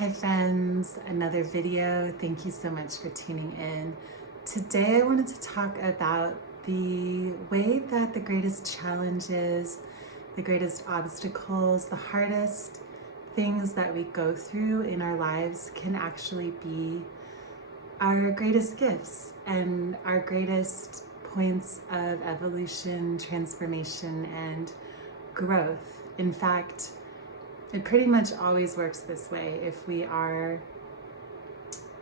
Hi friends, another video. Thank you so much for tuning in. Today I wanted to talk about the way that the greatest challenges, the greatest obstacles, the hardest things that we go through in our lives can actually be our greatest gifts and our greatest points of evolution, transformation, and growth. In fact, it pretty much always works this way if we are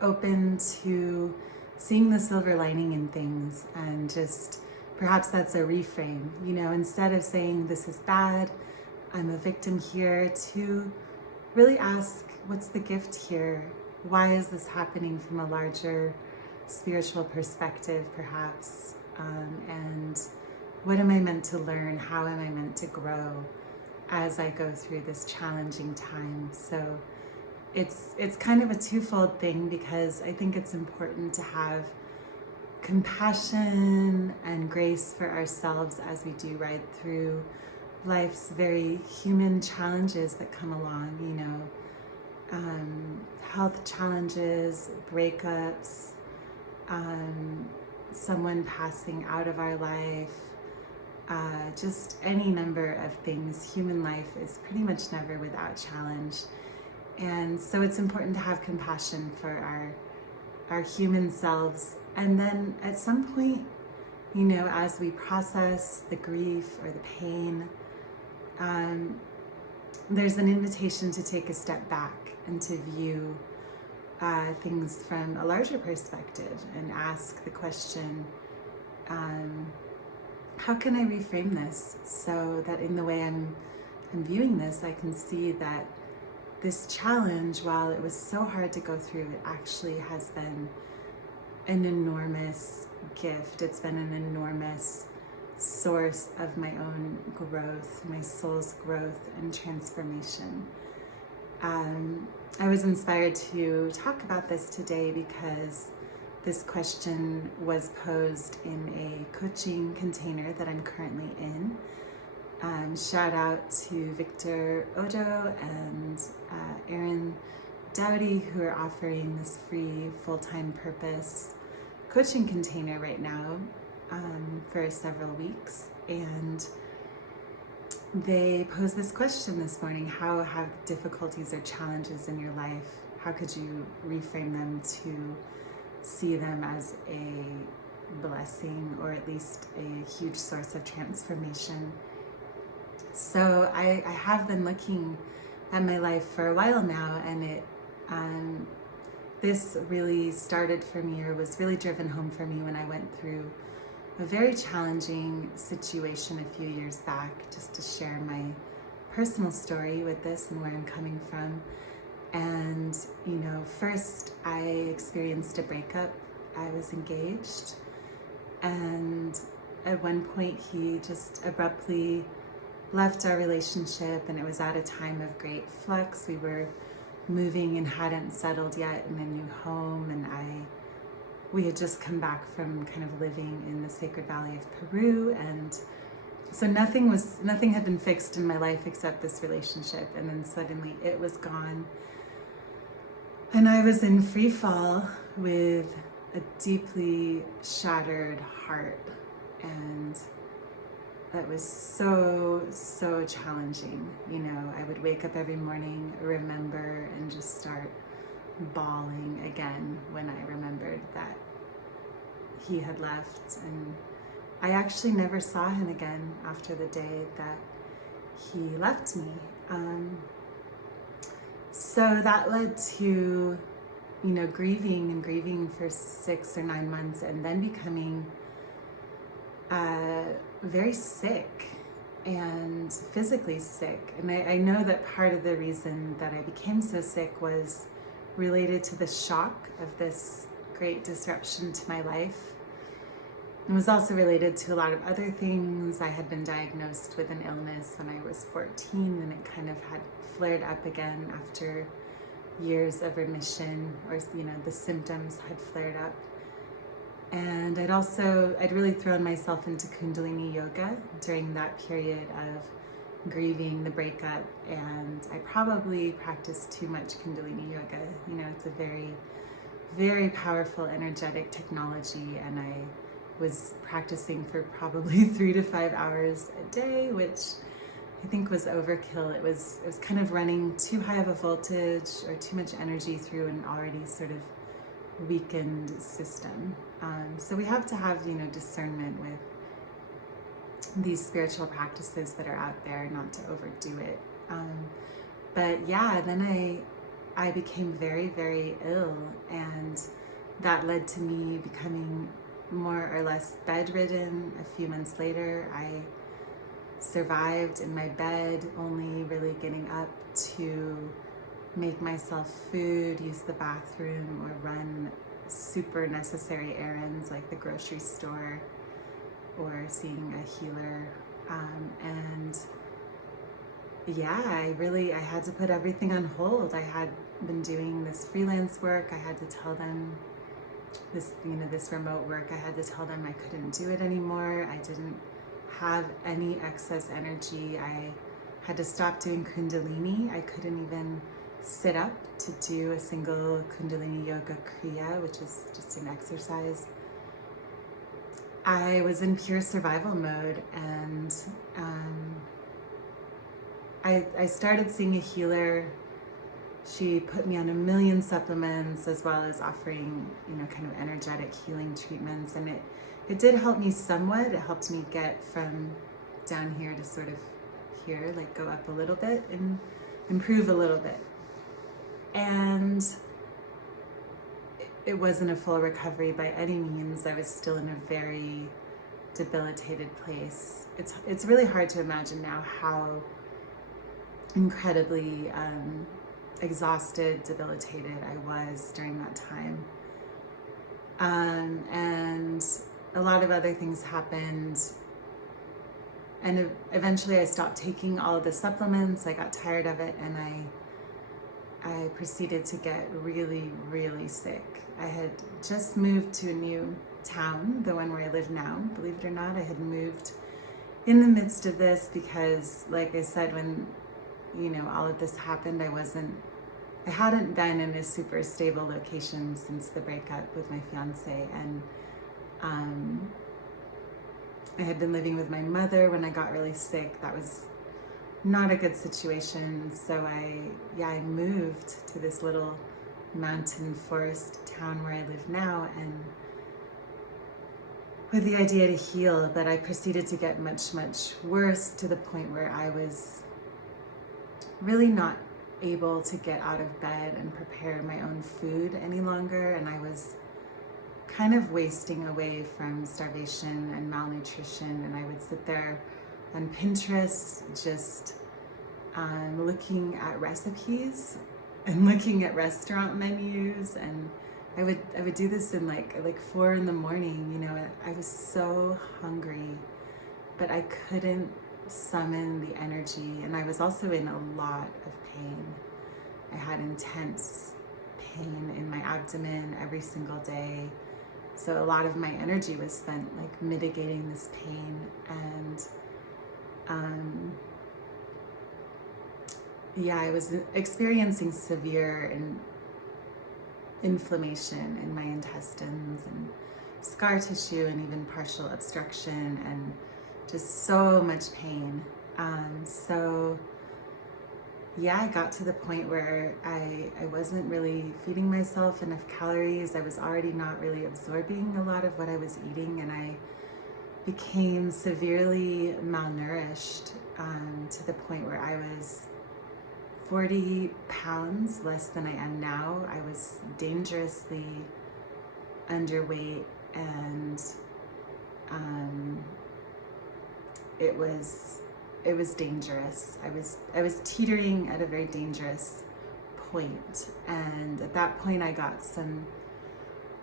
open to seeing the silver lining in things, and just perhaps that's a reframe, instead of saying this is bad, I'm a victim here, to really ask, what's the gift here? Why is this happening from a larger spiritual perspective, perhaps? And what am I meant to learn? How am I meant to grow as I go through this challenging time? So it's kind of a twofold thing, because I think it's important to have compassion and grace for ourselves as we do ride through life's very human challenges that come along, health challenges, breakups, someone passing out of our life, just any number of things. Human life is pretty much never without challenge. And so it's important to have compassion for our human selves. And then at some point, as we process the grief or the pain, there's an invitation to take a step back and to view things from a larger perspective and ask the question, how can I reframe this so that in the way I'm viewing this, I can see that this challenge, while it was so hard to go through, it actually has been an enormous gift. It's been an enormous source of my own growth, my soul's growth and transformation. I was inspired to talk about this today because this question was posed in a coaching container that I'm currently in. Shout out to Victor Odo and Aaron Dowdy, who are offering this free full-time purpose coaching container right now for several weeks. And they posed this question this morning: how have difficulties or challenges in your life, how could you reframe them to see them as a blessing, or at least a huge source of transformation? So I have been looking at my life for a while now, and this really started for me, or was really driven home for me, when I went through a very challenging situation a few years back, just to share my personal story with this and where I'm coming from. And, first I experienced a breakup. I was engaged, and at one point he just abruptly left our relationship, and it was at a time of great flux. We were moving and hadn't settled yet in a new home, and we had just come back from kind of living in the Sacred Valley of Peru, and so nothing had been fixed in my life except this relationship, and then suddenly it was gone. And I was in free fall with a deeply shattered heart, and that was so challenging. I would wake up every morning, remember, and just start bawling again when I remembered that he had left. And I actually never saw him again after the day that he left me. So that led to, grieving for 6 or 9 months, and then becoming very sick and physically sick. And I know that part of the reason that I became so sick was related to the shock of this great disruption to my life. It was also related to a lot of other things. I had been diagnosed with an illness when I was 14, and it kind of had flared up again after years of remission, or the symptoms had flared up. And I'd really thrown myself into Kundalini yoga during that period of grieving the breakup, and I probably practiced too much Kundalini yoga. You know, it's a very, very powerful energetic technology, and I was practicing for probably 3 to 5 hours a day, which I think was overkill. It was kind of running too high of a voltage or too much energy through an already sort of weakened system. So we have to have, you know, discernment with these spiritual practices that are out there, not to overdo it. But yeah, then I became very, very ill, and that led to me becoming more or less bedridden. A few months later, I survived in my bed, only really getting up to make myself food, use the bathroom, or run super necessary errands like the grocery store or seeing a healer. And yeah, I had to put everything on hold. I had been doing this freelance work. I had to tell them this remote work. I had to tell them I couldn't do it anymore. I didn't have any excess energy. I had to stop doing Kundalini. I couldn't even sit up to do a single Kundalini yoga kriya, which is just an exercise. I was in pure survival mode, and I started seeing a healer. She put me on a million supplements, as well as offering, you know, kind of energetic healing treatments, and it did help me somewhat. It helped me get from down here to sort of here, like go up a little bit and improve a little bit. And it wasn't a full recovery by any means. I was still in a very debilitated place. It's really hard to imagine now how incredibly exhausted, debilitated I was during that time. And a lot of other things happened. And eventually I stopped taking all of the supplements. I got tired of it, and I proceeded to get really, really sick. I had just moved to a new town, the one where I live now. Believe it or not, I had moved in the midst of this because, like I said, when, you know, all of this happened, I hadn't been in a super stable location since the breakup with my fiance, and I had been living with my mother when I got really sick. That was not a good situation. So I moved to this little mountain forest town where I live now, and with the idea to heal, but I proceeded to get much, much worse, to the point where I was really not able to get out of bed and prepare my own food any longer, and I was kind of wasting away from starvation and malnutrition. And I would sit there on Pinterest just looking at recipes and looking at restaurant menus, and I would do this in like 4 a.m. You know, I was so hungry, but I couldn't summon the energy, and I was also in a lot of pain. I had intense pain in my abdomen every single day, so a lot of my energy was spent like mitigating this pain. And I was experiencing severe inflammation in my intestines, and scar tissue, and even partial obstruction, and just so much pain. I got to the point where I wasn't really feeding myself enough calories. I was already not really absorbing a lot of what I was eating, and I became severely malnourished, to the point where I was 40 pounds less than I am now. I was dangerously underweight, and it was dangerous. I was teetering at a very dangerous point. And at that point, I got some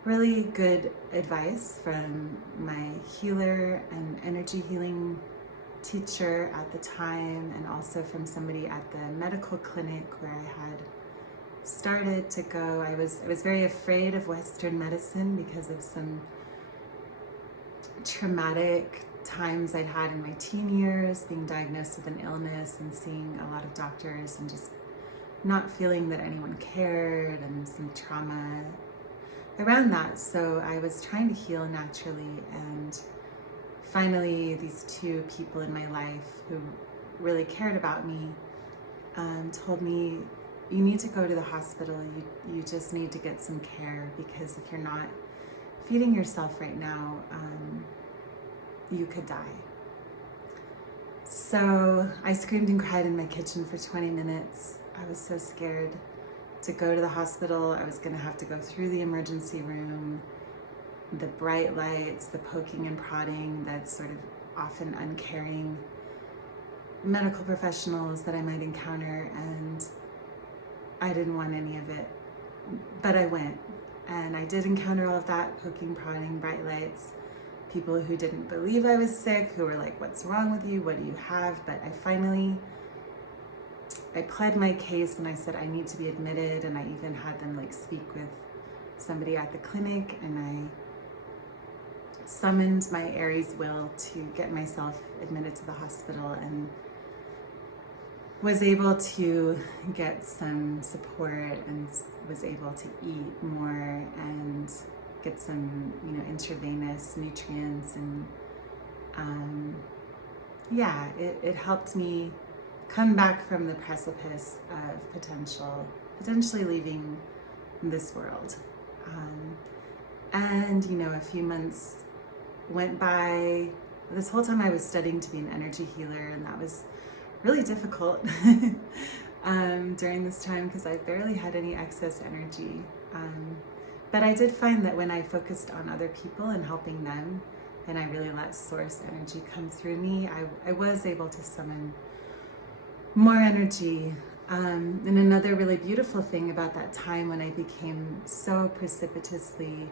really good advice from my healer and energy healing teacher at the time, and also from somebody at the medical clinic where I had started to go. I was very afraid of Western medicine because of some traumatic times I'd had in my teen years, being diagnosed with an illness and seeing a lot of doctors and just not feeling that anyone cared, and some trauma around that. So I was trying to heal naturally, and finally these two people in my life who really cared about me told me, you need to go to the hospital. You just need to get some care, because if you're not feeding yourself right now, you could die. So I screamed and cried in my kitchen for 20 minutes. I was so scared to go to the hospital. I was gonna have to go through the emergency room, the bright lights, the poking and prodding that sort of often uncaring medical professionals that I might encounter, and I didn't want any of it. But I went, and I did encounter all of that, poking, prodding, bright lights, people who didn't believe I was sick, who were like, what's wrong with you? What do you have? But I pled my case, and I said I need to be admitted, and I even had them like speak with somebody at the clinic, and I summoned my Aries will to get myself admitted to the hospital, and was able to get some support, and was able to eat more and get some, intravenous nutrients, and it helped me come back from the precipice of potentially leaving this world. And a few months went by. This whole time I was studying to be an energy healer, and that was really difficult during this time, because I barely had any excess energy. But I did find that when I focused on other people and helping them, and I really let source energy come through me, I was able to summon more energy. And another really beautiful thing about that time, when I became so precipitously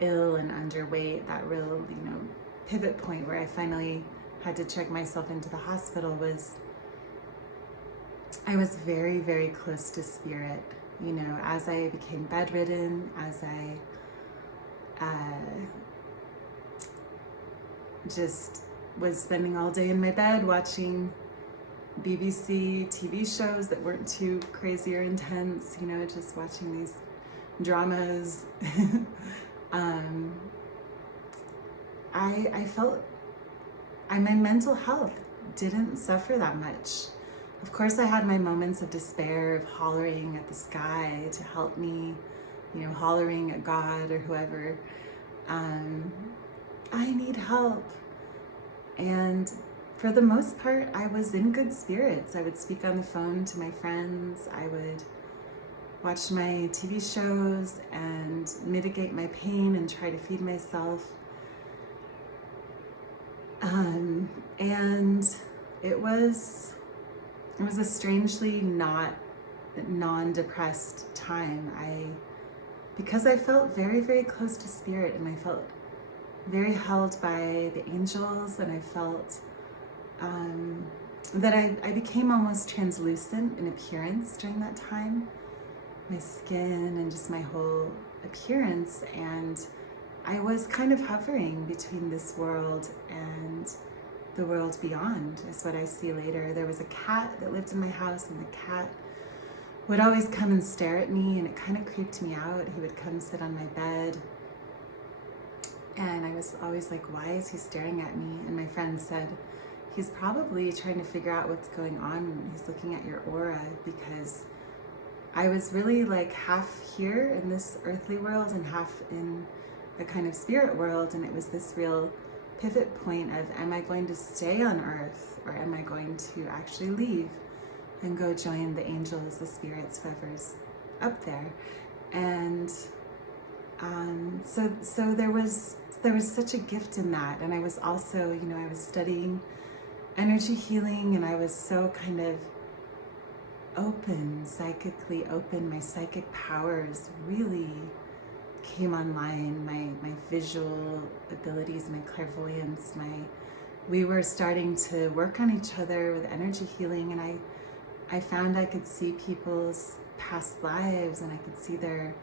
ill and underweight, that real, pivot point where I finally had to check myself into the hospital, was I was very, very close to spirit. As I became bedridden, as I just was spending all day in my bed watching BBC TV shows that weren't too crazy or intense, just watching these dramas. I felt my mental health didn't suffer that much. Of course, I had my moments of despair, of hollering at the sky to help me, hollering at God or whoever. I need help. And for the most part, I was in good spirits. I would speak on the phone to my friends. I would watch my TV shows and mitigate my pain and try to feed myself. And it was a strangely non-depressed time. Because I felt very, very close to spirit, and I felt very held by the angels, and I felt that I became almost translucent in appearance during that time. My skin and just my whole appearance, and I was kind of hovering between this world and the world beyond, is what I see later. There was a cat that lived in my house, and the cat would always come and stare at me, and it kind of creeped me out. He would come sit on my bed, and I was always like, why is he staring at me? And my friend said, he's probably trying to figure out what's going on. He's looking at your aura, because I was really like half here in this earthly world and half in a kind of spirit world, and it was this real pivot point of, am I going to stay on earth, or am I going to actually leave and go join the angels, the spirits, whoever's up there? And so there was such a gift in that. And I was also, I was studying energy healing, and I was so kind of open, psychically open. My psychic powers really came online, my visual abilities, my clairvoyance, we were starting to work on each other with energy healing, and I found I could see people's past lives, and I could see their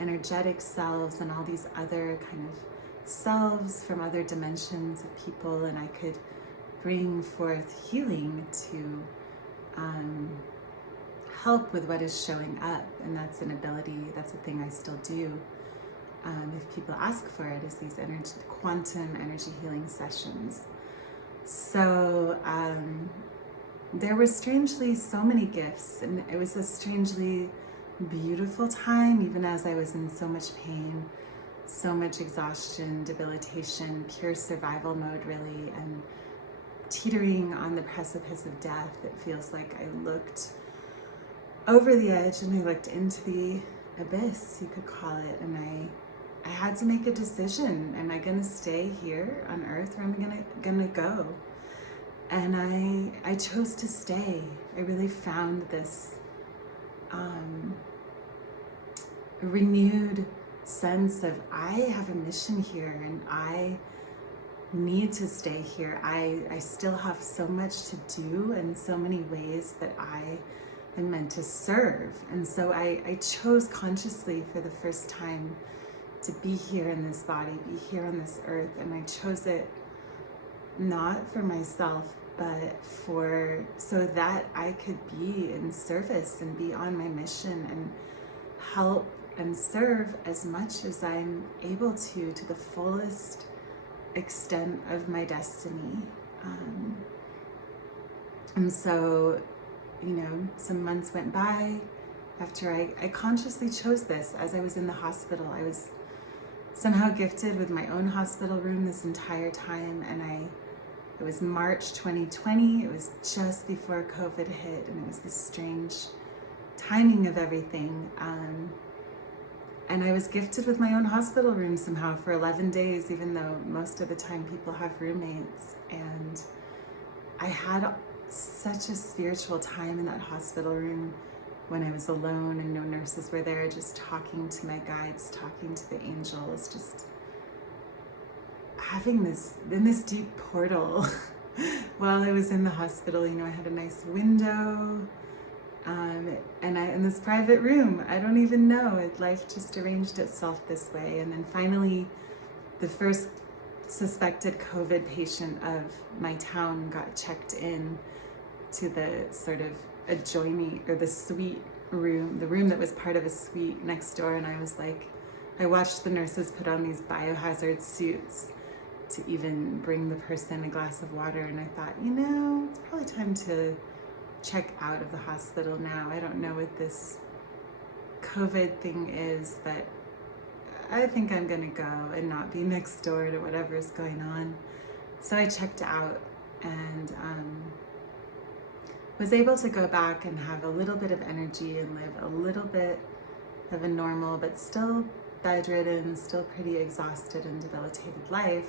energetic selves and all these other kind of selves, from other dimensions of people, and I could bring forth healing to help with what is showing up. And that's an ability, that's a thing I still do. If people ask for it, is these quantum energy healing sessions. So there were strangely so many gifts, and it was a strangely beautiful time, even as I was in so much pain, so much exhaustion, debilitation, pure survival mode really, and teetering on the precipice of death. It feels like I looked over the edge and I looked into the abyss, you could call it, and I had to make a decision. Am I going to stay here on earth, or am I gonna go? And I chose to stay. I really found this renewed sense of, I have a mission here and I need to stay here. I still have so much to do and so many ways that I am meant to serve. And so I chose consciously for the first time to be here in this body, be here on this earth. And I chose it not for myself, but so that I could be in service and be on my mission and help and serve as much as I'm able to the fullest extent of my destiny. And so, some months went by after I consciously chose this. As I was in the hospital, I was somehow gifted with my own hospital room this entire time, and it was March 2020, it was just before COVID hit, and it was this strange timing of everything. And I was gifted with my own hospital room somehow for 11 days, even though most of the time people have roommates. And I had such a spiritual time in that hospital room when I was alone and no nurses were there, just talking to my guides, talking to the angels, just having this deep portal while I was in the hospital. I had a nice window, and in this private room. I don't even know, life just arranged itself this way. And then finally, the first suspected COVID patient of my town got checked in to the sort of adjoining, or the suite room, the room that was part of a suite next door. And I was like, I watched the nurses put on these biohazard suits to even bring the person a glass of water. And I thought, it's probably time to check out of the hospital now. I don't know what this COVID thing is, but I think I'm gonna go and not be next door to whatever's going on. So I checked out and was able to go back and have a little bit of energy and live a little bit of a normal, but still bedridden, still pretty exhausted and debilitated life,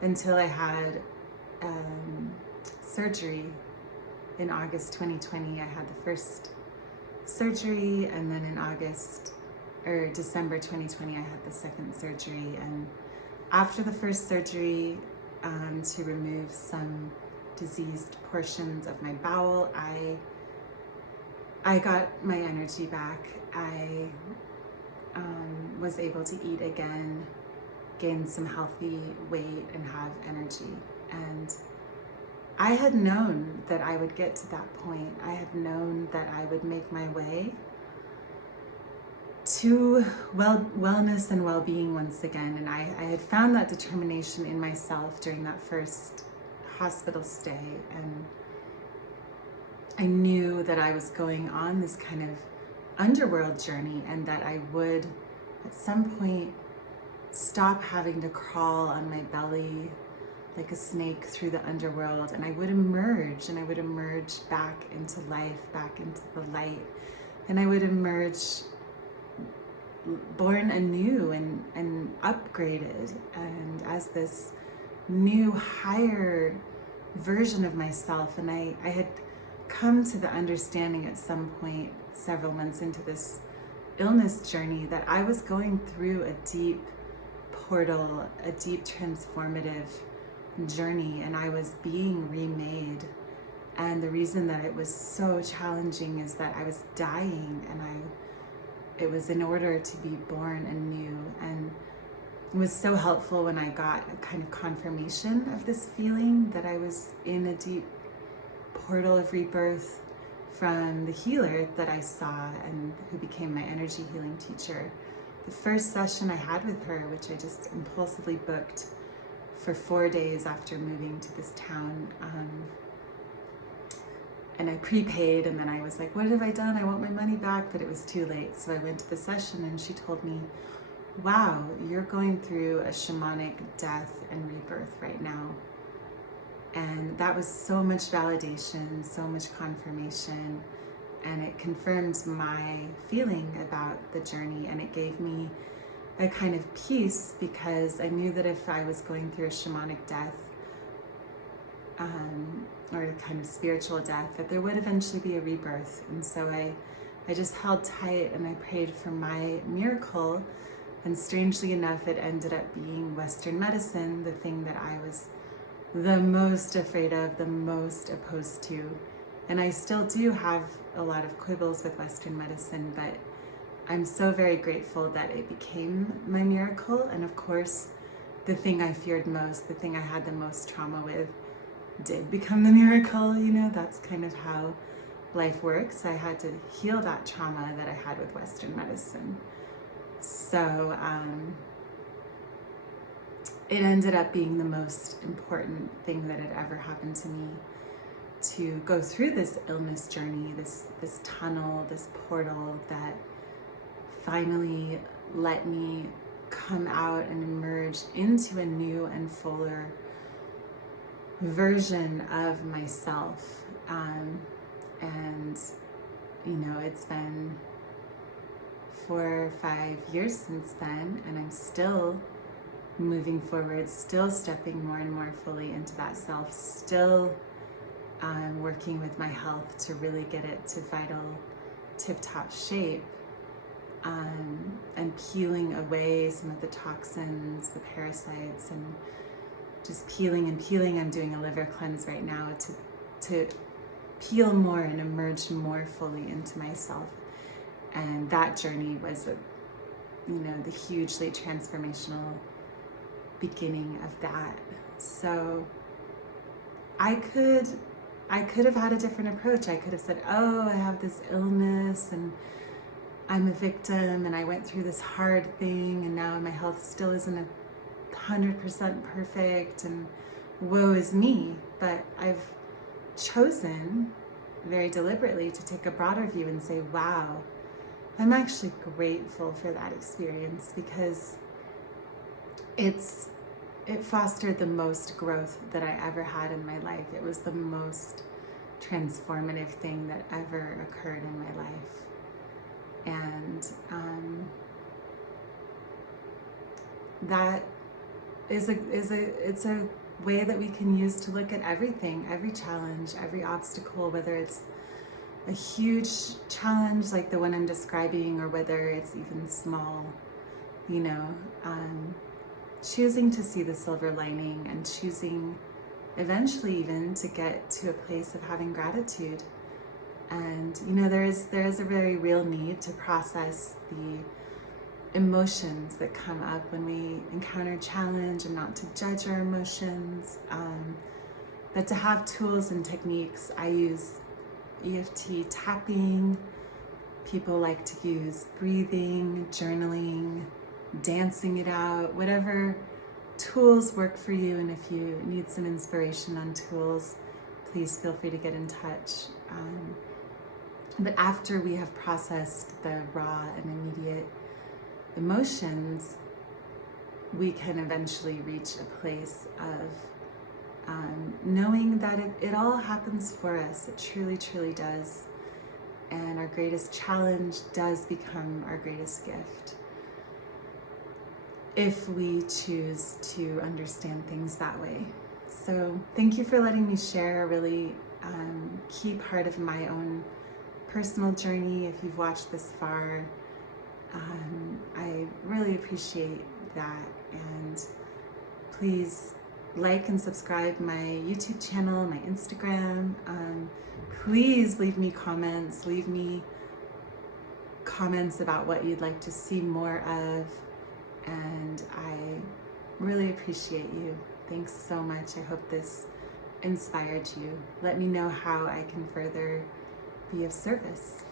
until I had surgery in August 2020. I had the first surgery, and then in December 2020, I had the second surgery. And after the first surgery, to remove some diseased portions of my bowel, I got my energy back. I was able to eat again, gain some healthy weight, and have energy. And I had known that I would get to that point. I had known that I would make my way to wellness and well-being once again. And I had found that determination in myself during that first hospital stay. And I knew that I was going on this kind of underworld journey, and that I would at some point stop having to crawl on my belly like a snake through the underworld, and I would emerge back into life, back into the light, and I would emerge born anew and upgraded, and as this new higher version of myself. And I had come to the understanding at some point, several months into this illness journey, that I was going through a deep portal, a deep transformative journey, and I was being remade. And the reason that it was so challenging is that I was dying, and it was in order to be born anew. And it was so helpful when I got a kind of confirmation of this feeling that I was in a deep portal of rebirth from the healer that I saw and who became my energy healing teacher. The first session I had with her, which I just impulsively booked for 4 days after moving to this town, and I prepaid, and then I was like, what have I done? I want my money back, but it was too late. So I went to the session and she told me, wow, you're going through a shamanic death and rebirth right now. And that was so much validation, so much confirmation, and it confirmed my feeling about the journey, and it gave me a kind of peace, because I knew that if I was going through a shamanic death, or a kind of spiritual death, that there would eventually be a rebirth. And so I just held tight and I prayed for my miracle, and strangely enough, it ended up being Western medicine, the thing that I was the most afraid of, the most opposed to. And I still do have a lot of quibbles with Western medicine, but I'm so very grateful that it became my miracle. And of course, the thing I feared most, the thing I had the most trauma with, did become the miracle. You know, that's kind of how life works. I had to heal that trauma that I had with Western medicine. So it ended up being the most important thing that had ever happened to me, to go through this illness journey, this tunnel, this portal that finally let me come out and emerge into a new and fuller version of myself. And you know, it's been 4 or 5 years since then, and I'm still moving forward, still stepping more and more fully into that self, still working with my health to really get it to vital tip-top shape, and peeling away some of the toxins, the parasites, and just peeling and peeling. I'm doing a liver cleanse right now to peel more and emerge more fully into myself. And that journey was, the hugely transformational beginning of that. So I could have had a different approach. I could have said, oh, I have this illness and I'm a victim and I went through this hard thing and now my health still isn't 100% perfect and woe is me. But I've chosen very deliberately to take a broader view and say, wow, I'm actually grateful for that experience, because it fostered the most growth that I ever had in my life. It was the most transformative thing that ever occurred in my life. And that it's a way that we can use to look at everything, every challenge, every obstacle, whether it's a huge challenge like the one I'm describing, or whether it's even small, choosing to see the silver lining and choosing eventually even to get to a place of having gratitude. And, there is a very real need to process the emotions that come up when we encounter challenge, and not to judge our emotions, but to have tools and techniques. I use EFT tapping. People like to use breathing, journaling, dancing it out, whatever tools work for you. And if you need some inspiration on tools, please feel free to get in touch. But after we have processed the raw and immediate emotions, we can eventually reach a place of knowing that it all happens for us. It truly, truly does. And our greatest challenge does become our greatest gift, if we choose to understand things that way. So thank you for letting me share a really key part of my own personal journey. If you've watched this far, I really appreciate that. And please like and subscribe my YouTube channel, my Instagram. Please leave me comments. Leave me comments about what you'd like to see more of. and I really appreciate you. Thanks so much. I hope this inspired you. Let me know how I can further be of service.